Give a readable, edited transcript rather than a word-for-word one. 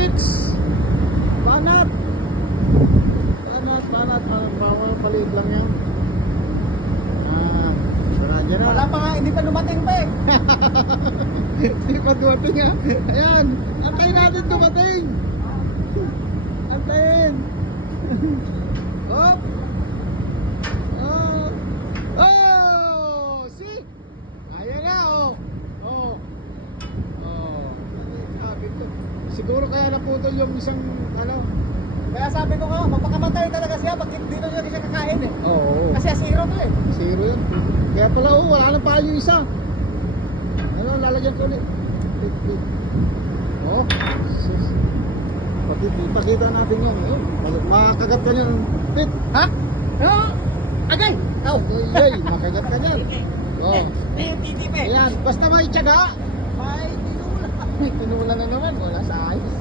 fix. Banat. Banat. Bawal paliit lang yan. Dyan na. Wala pa nga, hindi pa dumating pa eh. Hindi pa dumating ha. Ayan. Antayin natin dumating. Antayin. Oh. Oh. Oh. See? Ayan na oh. Oh. Oh. Sabi ko. Siguro kaya naputol yung isang ano. Kaya sabi ko nga, magpakamatay talaga siya pag hindi na siya kakain eh. Oo. Kasi zero to eh. Zero yun. Kaya pala wala nang palo isa. Ano, lalagyan ko ulit. Oh. Sus. Pakita natin yung makagat ka niyan. Pit. Ha? No! Agay! Aw! Ay, makagat ka niyan. Oh. Titi pa eh. Ayan, basta may tiyaga. May tinula. May tinula na naman, wala sa ayos.